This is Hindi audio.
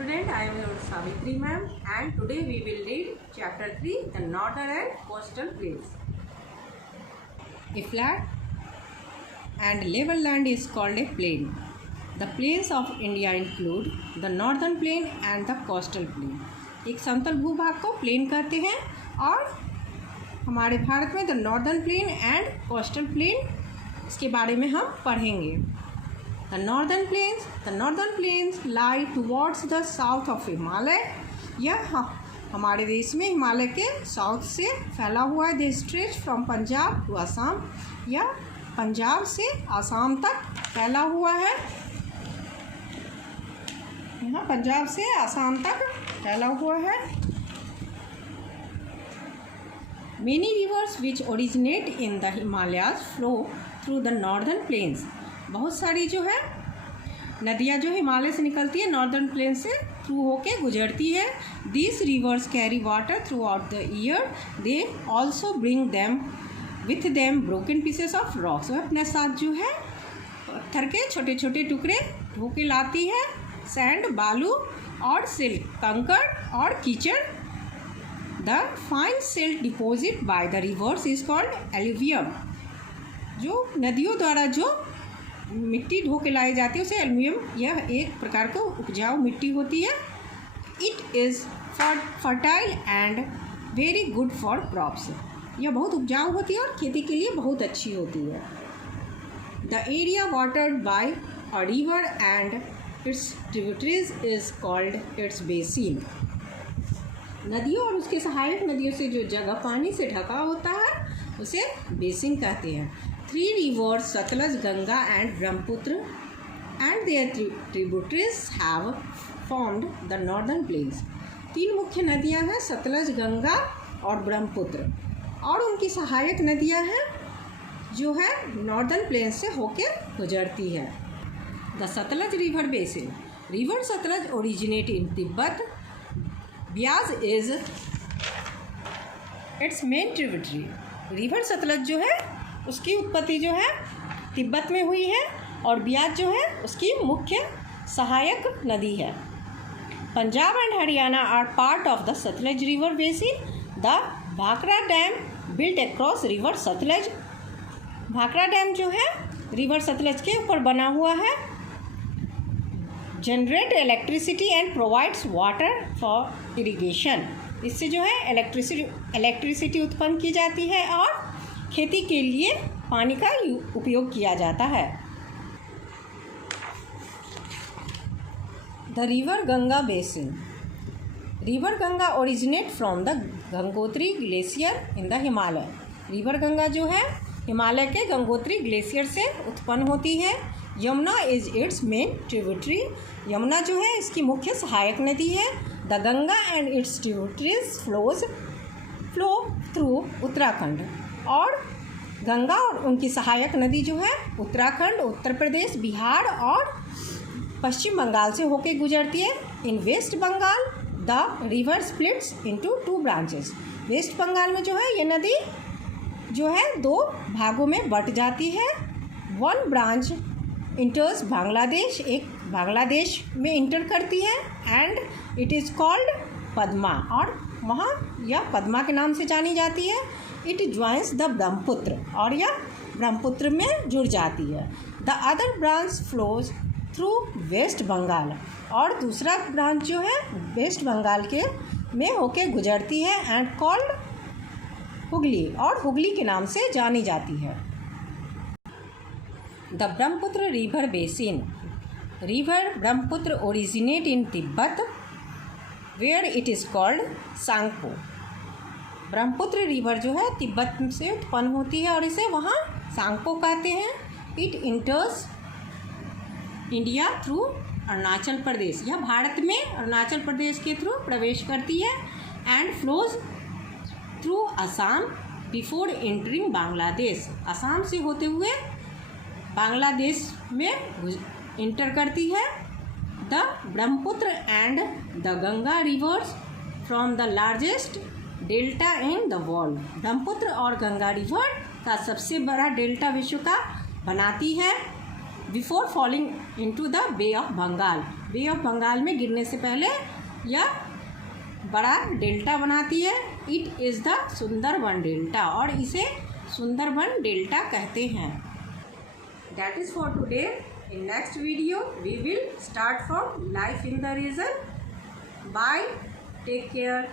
Student, I am your Savitri ma'am, and today we will read chapter 3, the northern and coastal plains. A flat and level land is called a plain. The plains of India include the northern plain and the coastal plain. एक समतल भूभाग को प्लेन कहते हैं और हमारे भारत में the northern plain and coastal plain इसके बारे में हम पढ़ेंगे. The northern plains lie towards the south of Himalaya. यह हमारे देश में हिमालय के साउथ से फैला हुआ है. They stretch from Punjab to Assam. यह पंजाब से असम तक फैला हुआ है. यहाँ पंजाब से असम तक फैला हुआ है. Many rivers which originate in the Himalayas flow through the northern plains. बहुत सारी जो है नदियाँ जो हिमालय से निकलती है नॉर्दर्न प्लेन से थ्रू होके गुजरती है. These rivers carry water throughout the year. They also bring with them broken pieces of rocks. वह अपने साथ जो है पत्थर के छोटे छोटे टुकड़े ढो के लाती है. सैंड, बालू और सिल्क, कंकड़ और कीचड़. The fine silk deposit by the reverse is called alluvium. जो नदियों द्वारा जो मिट्टी ढो के लाई जाती है उसे एल्यूवियम. यह एक प्रकार का उपजाऊ मिट्टी होती है. It is fertile and very good for crops. यह बहुत उपजाऊ होती है और खेती के लिए बहुत अच्छी होती है. The area watered by a river and its tributaries is called its basin. नदियों और उसके सहायक नदियों से जो जगह पानी से ढका होता है उसे बेसिन कहते हैं. 3 rivers Satluj, Ganga and Brahmaputra and their tributaries have formed the northern plains. 3 मुख्य नदियां हैं सतलज, गंगा और ब्रह्मपुत्र और उनकी सहायक नदियां हैं जो है नॉर्दर्न प्लेन से होके गुजरती है. The Sutlej river basin. River Sutlej originate in Tibet. Beas is it's main tributary. River Sutlej जो है उसकी उत्पत्ति जो है तिब्बत में हुई है और ब्यास जो है उसकी मुख्य सहायक नदी है. Punjab and Haryana are part of the Sutlej river basin. The Bhakra dam built across river Sutlej. Bhakra dam जो है रिवर सतलज के ऊपर बना हुआ है. Generate electricity and provides water for irrigation. इससे जो है इलेक्ट्रिसिटी उत्पन्न की जाती है और खेती के लिए पानी का उपयोग किया जाता है. The river Ganga basin. River Ganga originate from the Gangotri glacier in the Himalaya. River Ganga जो है हिमालय के गंगोत्री ग्लेशियर से उत्पन्न होती है. Yamuna is it's main tributary. Yamuna जो है इसकी मुख्य सहायक नदी है. The Ganga and its tributaries flow through Uttarakhand. और गंगा और उनकी सहायक नदी जो है उत्तराखंड, उत्तर प्रदेश, बिहार और पश्चिम बंगाल से होकर गुजरती है. In West Bengal the river splits into 2 branches. West Bengal में जो है ये नदी जो है 2 भागों में बट जाती है. 1 ब्रांच इंटर्स बांग्लादेश. एक बांग्लादेश में इंटर करती है and it is called Padma और वहाँ यह पद्मा के नाम से जानी जाती है. इट ज्वाइंस द ब्रह्मपुत्र और यह ब्रह्मपुत्र में जुड़ जाती है. The other branch flows through West Bengal. और दूसरा ब्रांच जो है वेस्ट बंगाल के में होके गुजरती है एंड कॉल्ड हुगली और हुगली के नाम से जानी जाती है. The Brahmaputra river basin. River Brahmaputra originate in Tibet where it is called Tsangpo. Brahmaputra river जो है तिब्बत से उत्पन्न होती है और इसे वहाँ सांगपो कहते हैं. It enters India through Arunachal Pradesh. यह भारत में अरुणाचल प्रदेश के थ्रू प्रवेश करती है and flows through Assam before entering Bangladesh. Assam से होते हुए बांग्लादेश में इंटर करती है. The Brahmaputra and the Ganga reverse from the largest delta in the world. Brahmaputra और गंगा रिवर का सबसे बड़ा डेल्टा विश्व का बनाती है before falling into the bay of Bengal. Bay of Bengal में गिरने से पहले यह बड़ा डेल्टा बनाती है। It is the Sundarban delta, और इसे सुंदरबन डेल्टा कहते हैं। That is for today. In next video we will start from life in the region. Bye, take care.